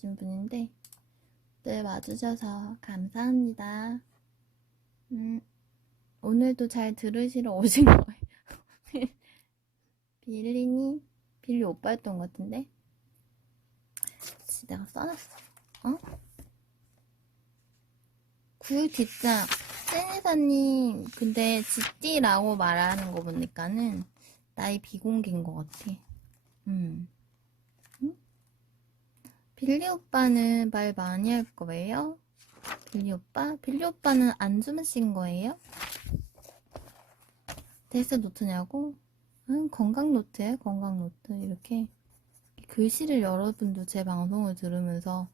주신 분인데 네 와주셔서 감사합니다. 음, 오늘도 잘 들으시러 오신 거예요. 빌리니 빌리 오빠였던 것 같은데 내가 써놨어. 어? 구육 뒷장 찐이사님 근데 GD라고 말하는 거 보니까는 나이 비공개인 것 같아. 음. 응? 빌리 오빠는 말 많이 할 거예요? 빌리 오빠? 빌리 오빠는 안 주무신 거예요? 데스 노트냐고? 응, 건강 노트에 건강 노트. 이렇게 글씨를 여러분도 제 방송을 들으면서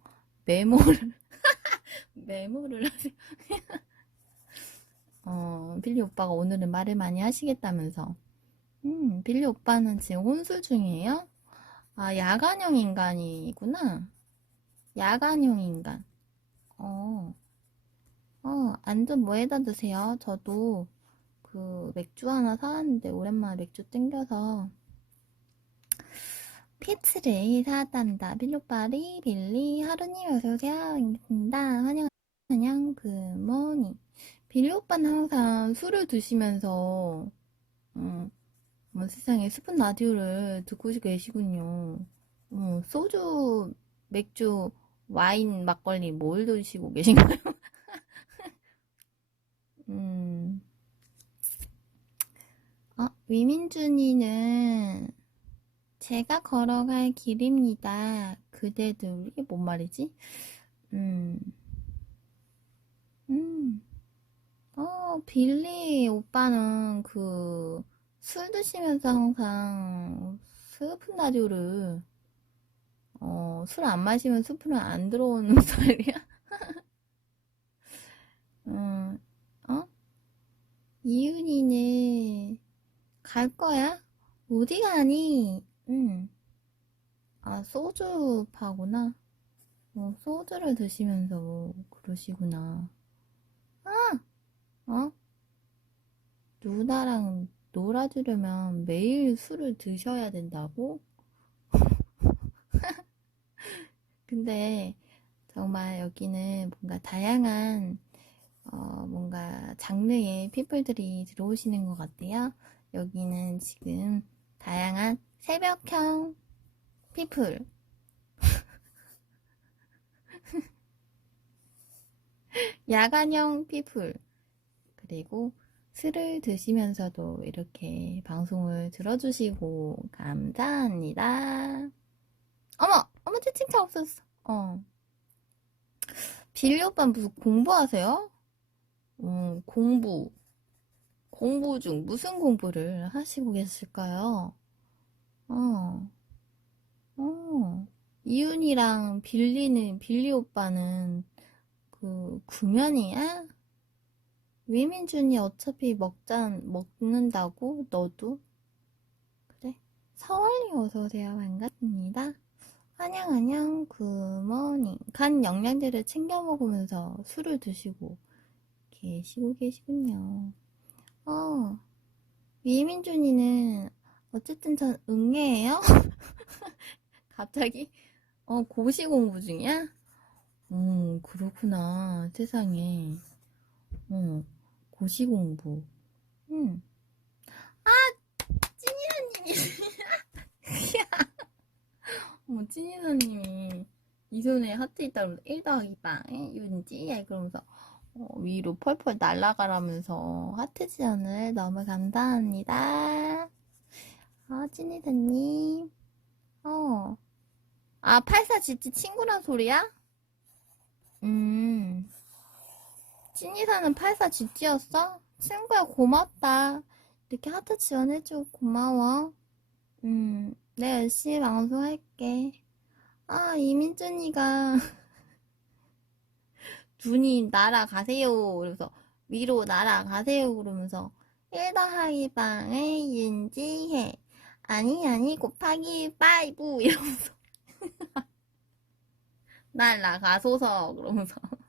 메모를, 메모를 하세요. 어, 빌리 오빠가 오늘은 말을 많이 하시겠다면서. 음, 빌리 오빠는 지금 혼술 중이에요? 아, 야간형 인간이구나. 야간형 인간. 어, 어, 안전 뭐에다 드세요? 저도 그 맥주 하나 사왔는데 오랜만에 맥주 땡겨서 피츠를 사왔답니다. 빌리 오빠리, 빌리, 하루님 어서오세요. 반갑습니다. 환영, 환영, 굿모닝. 빌리 오빠는 항상 술을 드시면서, 음, 뭐 세상에 스푼 라디오를 듣고 계시군요. 어, 소주, 맥주, 와인, 막걸리 뭘 드시고 계신가요? 음. 어, 위민준이는 제가 걸어갈 길입니다. 그대들, 이게 뭔 말이지? 음. 음. 어, 빌리 오빠는 그, 술 드시면서 항상 스푼 라디오를, 어, 술 안 마시면 스푼은 안 들어오는 스타일이야? 음, 어? 이윤이는 갈 거야? 어디 가니? 응. 아, 소주 파구나. 어, 소주를 드시면서 그러시구나. 아! 어? 누나랑 놀아주려면 매일 술을 드셔야 된다고? 근데 정말 여기는 뭔가 다양한 어, 뭔가 장르의 피플들이 들어오시는 것 같아요. 여기는 지금 다양한 새벽형 피플. 야간형 피플. 그리고 술을 드시면서도 이렇게 방송을 들어주시고 감사합니다. 어머! 어머, 채팅창 없었어. 어. 빌리 오빠 무슨 공부하세요? 음, 공부. 공부 중 무슨 공부를 하시고 계실까요? 어, 어. 이윤이랑 빌리는, 빌리 오빠는 그 구면이야? 위민준이 어차피 먹자, 먹는다고? 너도? 그래. 서월리 어서 오세요. 반갑습니다. 환영, 환영, 굿모닝. 간 영양제를 챙겨 먹으면서 술을 드시고 계시고 계시군요. 어, 위민준이는 어쨌든 전 응애예요? 갑자기? 어, 고시 공부 중이야? 어, 그렇구나. 세상에. 어, 고시 공부. 응. 아, 찐이사님이. 어머, 찐이사님이 이 손에 하트 있다 그러면서 1 더하기 빵에 윤지? 그러면서 어, 위로 펄펄 날아가라면서 하트 지원을 너무 감사합니다. 아, 찐이사님. 어. 아, 84GT 친구란 소리야? 음. 찐이사는 84GT였어? 친구야, 고맙다. 이렇게 하트 지원해주고 고마워. 음, 내가 열심히 방송할게. 아, 이민준이가 눈이 날아가세요. 그래서 위로 날아가세요. 그러면서 1 더하기 방에 윤지해. 아니, 아니, 곱하기 5 이러면서 날아가소서. 그러면서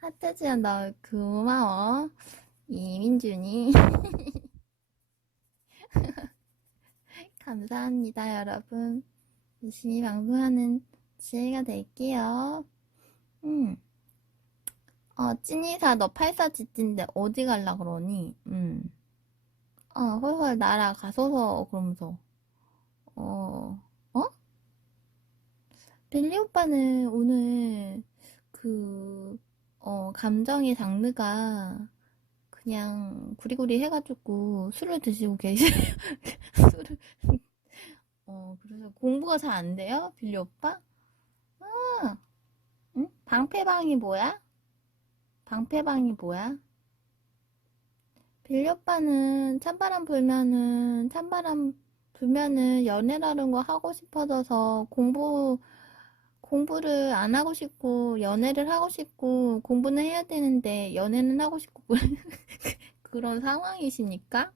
하트 지원 너 고마워. 이민준이. 감사합니다, 여러분. 열심히 방송하는 지혜가 될게요. 음. 어, 찐이사, 너 팔사지찐데 어디 갈라 그러니? 음. 어, 헐헐 날아가소서, 그러면서. 어, 어? 벨리 오빠는 오늘, 그, 어, 감정의 장르가 그냥 구리구리 해가지고 술을 드시고 계세요. 술을. 어, 그래서 공부가 잘 안 돼요? 빌리 오빠? 아, 응? 방패방이 뭐야? 방패방이 뭐야? 빌리 오빠는 찬바람 불면은, 찬바람 불면은 연애라는 거 하고 싶어져서 공부, 공부를 안 하고 싶고, 연애를 하고 싶고, 공부는 해야 되는데, 연애는 하고 싶고, 그런 상황이십니까?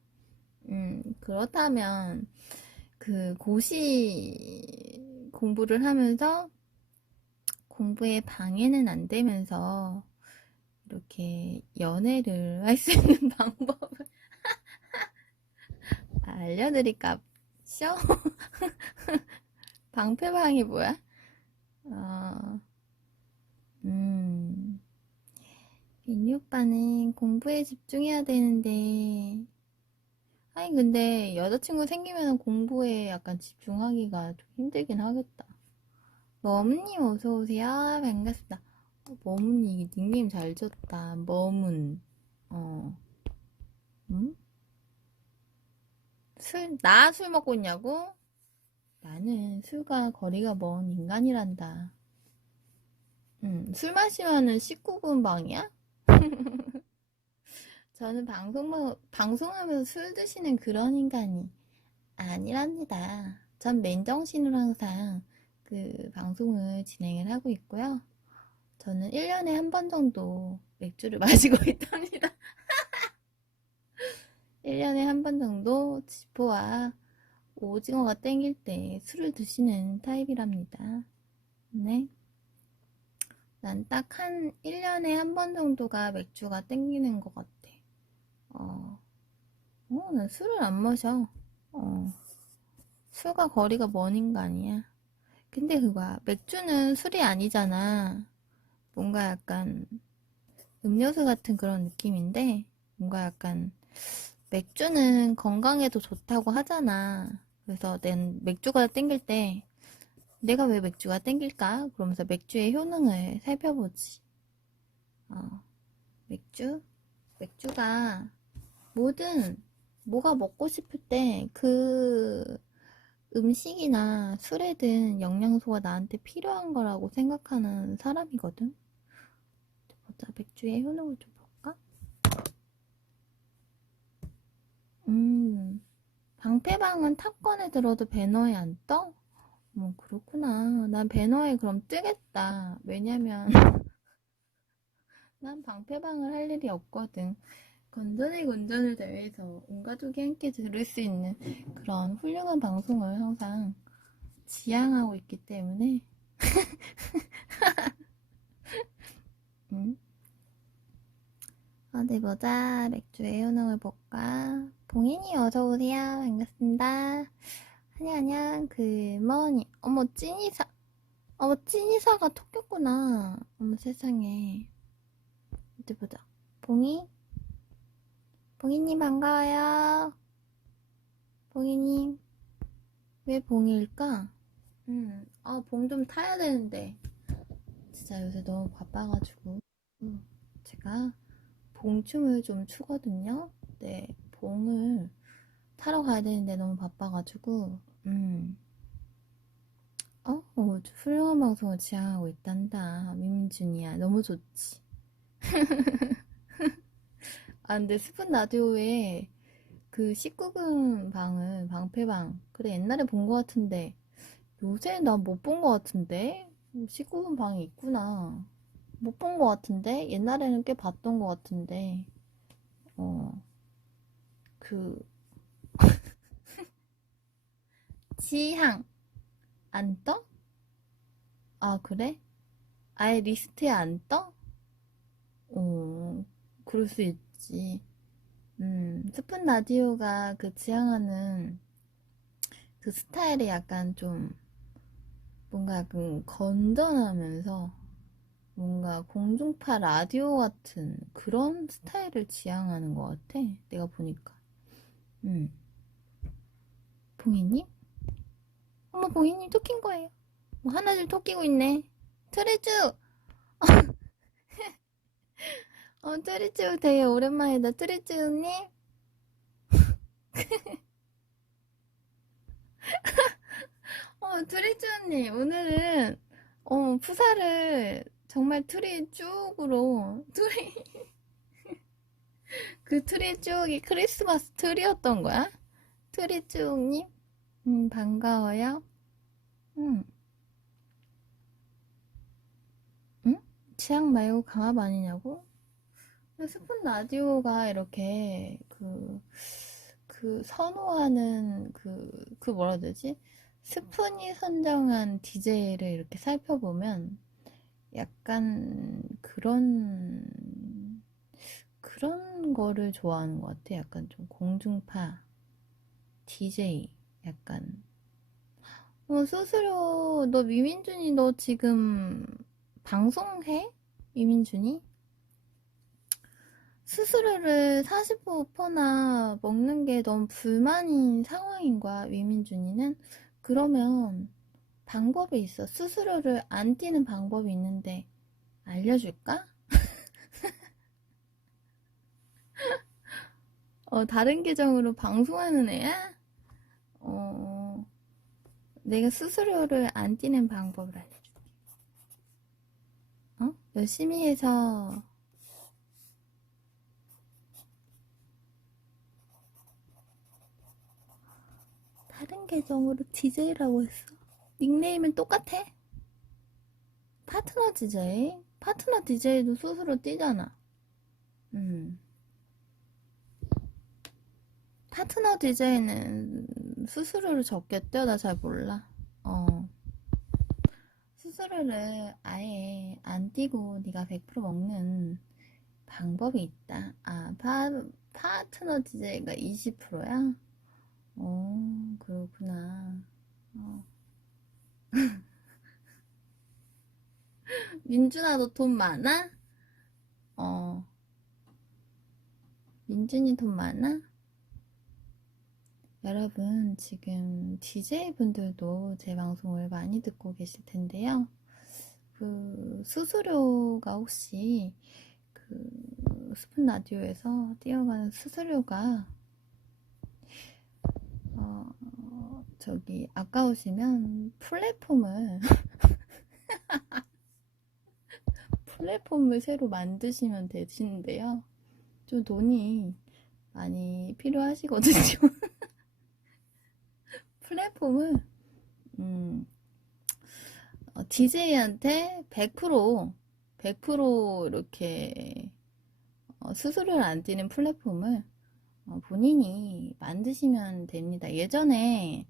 음, 그렇다면, 그 고시 공부를 하면서 공부에 방해는 안 되면서 이렇게 연애를 할 수 있는 방법을 알려드릴까 쇼? 방패방이 뭐야? 어, 음, 민니 오빠는 공부에 집중해야 되는데 아니, 근데 여자친구 생기면 공부에 약간 집중하기가 좀 힘들긴 하겠다. 머문님 어서오세요. 반갑습니다. 어, 머문님, 닉네임 잘 졌다. 머문. 어. 응? 술, 나 술 먹고 있냐고? 나는 술과 거리가 먼 인간이란다. 응, 술 마시면은 19금 방이야? 저는 방송, 방송하면서 술 드시는 그런 인간이 아니랍니다. 전 맨정신으로 항상 그 방송을 진행을 하고 있고요. 저는 1년에 한 번 정도 맥주를 마시고 있답니다. 1년에 한 번 정도 지포와 오징어가 땡길 때 술을 드시는 타입이랍니다. 네. 난 딱 한 1년에 한 번 정도가 맥주가 땡기는 것 같아. 어, 어, 난 술을 안 마셔. 어, 술과 거리가 먼 인간이야. 근데 그거야. 맥주는 술이 아니잖아. 뭔가 약간 음료수 같은 그런 느낌인데, 뭔가 약간 맥주는 건강에도 좋다고 하잖아. 그래서 난 맥주가 땡길 때, 내가 왜 맥주가 땡길까? 그러면서 맥주의 효능을 살펴보지. 어, 맥주? 맥주가 뭐든 뭐가 먹고 싶을 때 그 음식이나 술에든 영양소가 나한테 필요한 거라고 생각하는 사람이거든. 보자, 맥주의 효능을 좀 볼까? 음, 방패방은 탑건에 들어도 배너에 안 떠? 뭐, 그렇구나. 난 배너에 그럼 뜨겠다. 왜냐면, 난 방패방을 할 일이 없거든. 건전을 건전을 대회에서 온 가족이 함께 들을 수 있는 그런 훌륭한 방송을 항상 지향하고 있기 때문에. 음. 어디 보자 맥주의 효능을 볼까? 봉인이 어서오세요. 반갑습니다. 아니 아니야 그 뭐니? 어머 찐이사 어머 찐이사가 토꼈구나. 어머 세상에. 어디 보자. 봉이 봉이님 반가워요. 봉이님 왜 봉일까? 음, 아, 봉 좀 타야 되는데 진짜 요새 너무 바빠가지고 음, 제가 봉춤을 좀 추거든요. 네, 봉을 타러 가야 되는데 너무 바빠가지고 음. 어, 어, 훌륭한 방송을 지향하고 있단다. 민민준이야. 너무 좋지. 아, 근데 스푼 라디오에 그 19금 방은 방패방. 그래, 옛날에 본 것 같은데, 요새 난 못 본 것 같은데? 19금 방이 있구나. 못 본 것 같은데? 옛날에는 꽤 봤던 것 같은데, 어, 그, 지향. 안 떠? 아, 그래? 아예 리스트에 안 떠? 어, 그럴 수 있지. 음, 스푼 라디오가 그 지향하는 그 스타일이 약간 좀 뭔가 약간 건전하면서 뭔가 공중파 라디오 같은 그런 스타일을 지향하는 것 같아. 내가 보니까. 음. 봉이님? 어머, 봉이님 토끼인 거예요. 뭐 하나둘 토끼고 있네. 트리쭈! 어, 트리쭈 되게 오랜만이다. 트리쭈님? 어, 트리쭈님, 오늘은, 어, 푸사를 정말 트리 쭉으로, 트리, 그 트리 쭉이 크리스마스 트리였던 거야? 트리 쭉님? 음, 반가워요. 응. 응? 취향 말고 강압 아니냐고? 근데 스푼 라디오가 이렇게 그, 그 선호하는 그, 그 뭐라 해야 되지? 스푼이 선정한 DJ를 이렇게 살펴보면 약간 그런, 그런 거를 좋아하는 것 같아. 약간 좀 공중파, DJ, 약간. 어, 수수료, 너 미민준이 너 지금 방송해? 미민준이? 수수료를 45%나 먹는 게 너무 불만인 상황인 거야, 위민준이는. 그러면 방법이 있어. 수수료를 안 띄는 방법이 있는데, 알려줄까? 어, 다른 계정으로 방송하는 애야? 어, 내가 수수료를 안 띄는 방법을 알려줄게. 어? 열심히 해서, 다른 계정으로 DJ라고 했어. 닉네임은 똑같아. 파트너 DJ? 파트너 DJ도 스스로 뛰잖아. 음. 파트너 DJ는 수수료를 적게 떼어 나 잘 몰라. 어. 수수료를 아예 안 띄고 네가 100% 먹는 방법이 있다. 아, 파, 파트너 DJ가 20%야? 어, 그렇구나. 어. 민준아, 너 돈 많아? 어. 민준이 돈 많아? 여러분, 지금 DJ분들도 제 방송을 많이 듣고 계실 텐데요. 그, 수수료가 혹시, 그, 스푼 라디오에서 뛰어가는 수수료가, 어, 저기, 아까우시면 플랫폼을, 플랫폼을 새로 만드시면 되시는데요. 좀 돈이 많이 필요하시거든요. 플랫폼을, 음, DJ한테 100%, 100% 이렇게, 어, 수수료를 안 띄는 플랫폼을 어, 본인이 만드시면 됩니다. 예전에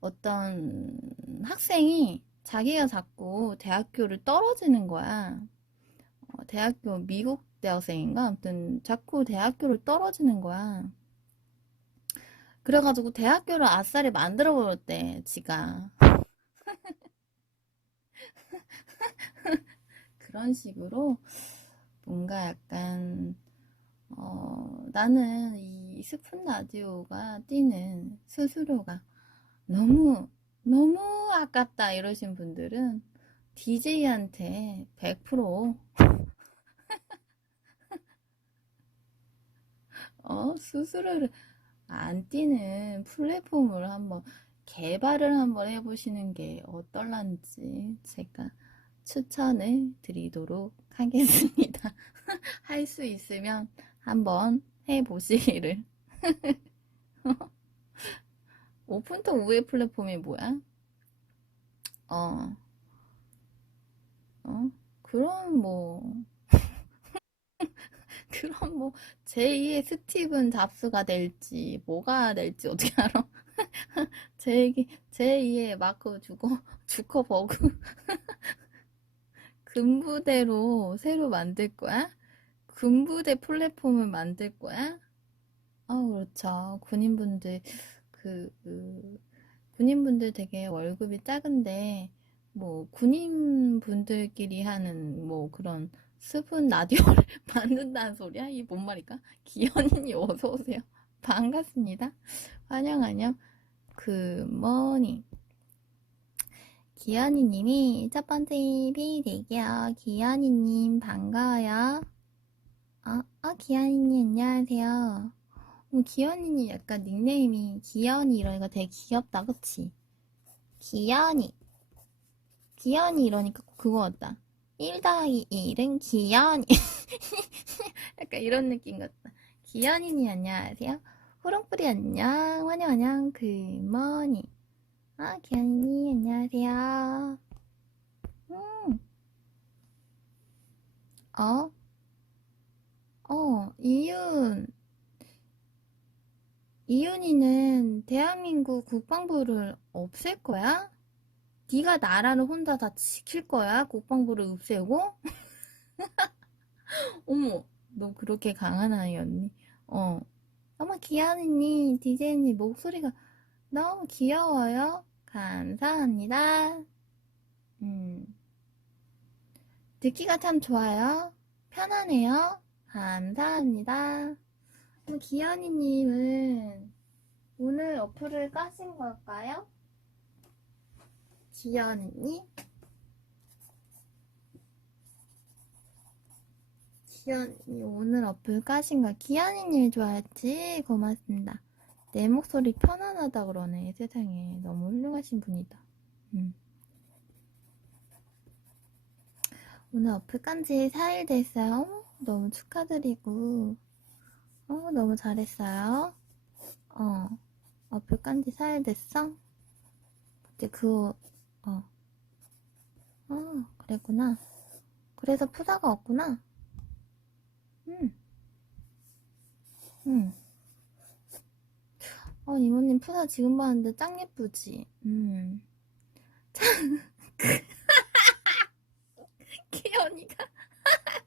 어떤 학생이 자기가 자꾸 대학교를 떨어지는 거야. 어, 대학교, 미국 대학생인가? 아무튼 자꾸 대학교를 떨어지는 거야. 그래가지고 대학교를 아싸리 만들어 버렸대, 지가. 그런 식으로 뭔가 약간, 어, 나는 이 스푼 라디오가 띄는 수수료가 너무, 너무 아깝다 이러신 분들은 DJ한테 100% 어, 수수료를 안 띄는 플랫폼을 한번 개발을 한번 해보시는 게 어떨란지 제가 추천을 드리도록 하겠습니다. 할 수 있으면 한번 해보시기를. 오픈톡 우회 플랫폼이 뭐야? 어, 어, 그런 뭐, 그런 뭐, 제2의 스티븐 잡스가 될지, 뭐가 될지 어떻게 알아? 제2, 제2의 마크 주거, 주커버그. 금부대로 새로 만들 거야? 금부대 플랫폼을 만들 거야? 아, 그렇죠. 군인분들, 그, 그, 군인분들 되게 월급이 작은데, 뭐 군인 분들끼리 하는 뭐 그런 스분 라디오를 만든다는 소리야? 이게 뭔 말일까? 기현이님 어서 오세요. 반갑습니다. 환영 환영. 그 뭐니? 기현이님이 첫 번째 비 대기요. 기현이님 반가워요. 아, 아 기현이님 안녕하세요. 어, 기현이님 약간 닉네임이 기현이 이러니까 되게 귀엽다, 그치? 기현이. 기현이 이러니까 그거 같다. 1 더하기 1은 기현이. 약간 이런 느낌 같다. 기현이님 안녕하세요. 호롱뿌리 안녕. 환영 환영. 굿모닝. 아, 기현이님 안녕하세요. 음. 어? 어, 이윤. 이윤이는 대한민국 국방부를 없앨 거야? 네가 나라를 혼자 다 지킬 거야? 국방부를 없애고? 어머, 너 그렇게 강한 아이였니? 어. 어머, 기현이님, 디제이님 목소리가 너무 귀여워요. 감사합니다. 음. 듣기가 참 좋아요. 편하네요. 감사합니다. 기현이님은 오늘 어플을 까신 걸까요? 기현이님? 기현이 오늘 어플 까신가? 기현이님 좋아했지? 고맙습니다. 내 목소리 편안하다 그러네. 세상에. 너무 훌륭하신 분이다. 음. 오늘 어플 깐지 4일 됐어요. 너무 축하드리고. 어, 너무 잘했어요. 어, 어플 깐지 4일 됐어? 이제 그, 어. 어, 그랬구나. 그래서 푸사가 없구나. 응. 응. 어, 이모님 푸사 지금 봤는데 짱 예쁘지? 음. 참. 기현이가.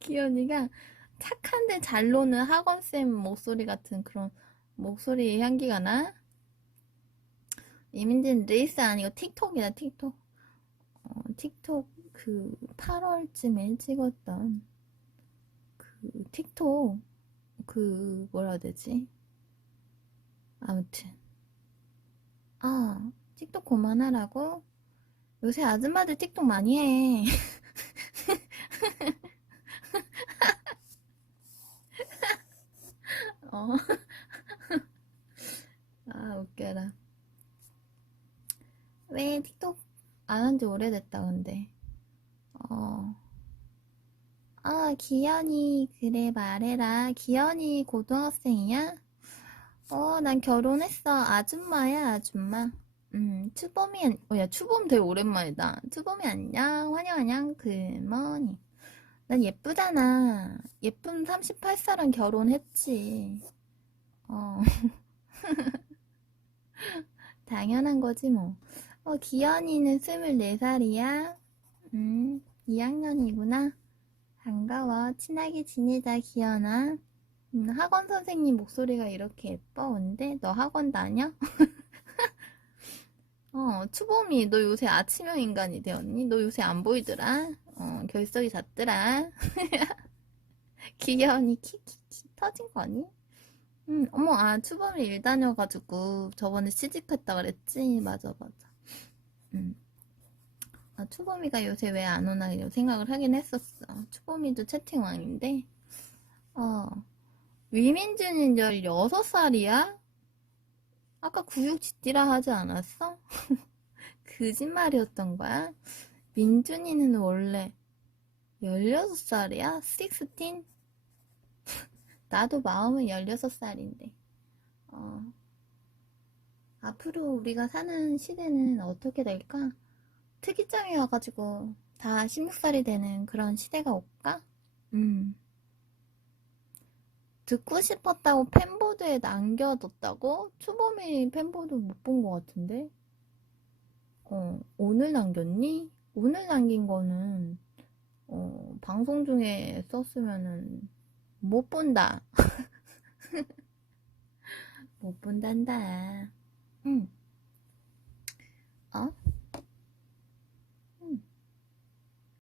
기현이가 착한데 잘 노는 학원쌤 목소리 같은 그런 목소리 향기가 나? 이민진 레이스 아니고 틱톡이다, 틱톡. 어, 틱톡 그 8월쯤에 찍었던 그 틱톡 그 뭐라 해야 되지? 아무튼 아 틱톡 그만하라고? 요새 아줌마들 틱톡 많이 해. 어. 아, 웃겨라. 왜 틱톡 안 한 지 오래됐다, 근데. 어. 아, 기현이, 그래, 말해라. 기현이 고등학생이야? 어, 난 결혼했어. 아줌마야, 아줌마. 음, 추범이, 안- 어, 야, 추범 되게 오랜만이다. 추범이 안녕, 환영, 안녕, 굿모닝. 난 예쁘잖아. 예쁜 38사랑 결혼했지. 어, 당연한 거지, 뭐. 어, 기현이는 24살이야? 음, 2학년이구나. 반가워. 친하게 지내자, 기현아. 음, 학원 선생님 목소리가 이렇게 예뻐. 근데 너 학원 다녀? 어, 추범이, 너 요새 아침형 인간이 되었니? 너 요새 안 보이더라? 어, 결석이 잦더라. 기현이 키키키 터진 거니? 응, 어머, 아, 추범이 일 다녀가지고 저번에 시집했다 그랬지? 맞아, 맞아. 응. 아, 추범이가 요새 왜 안 오나 이런 생각을 하긴 했었어. 추범이도 채팅왕인데, 어, 위민준은 16살이야? 아까 구육지띠라 하지 않았어? 거짓말이었던 거야? 민준이는 원래 16살이야? 16? 나도 마음은 16살인데. 어, 앞으로 우리가 사는 시대는 어떻게 될까? 특이점이 와가지고 다 16살이 되는 그런 시대가 올까? 음. 듣고 싶었다고 팬보드에 남겨뒀다고? 추범이 팬보드 못 본 것 같은데? 어, 오늘 남겼니? 오늘 남긴 거는, 어, 방송 중에 썼으면은, 못 본다. 못 본단다. 응. 어?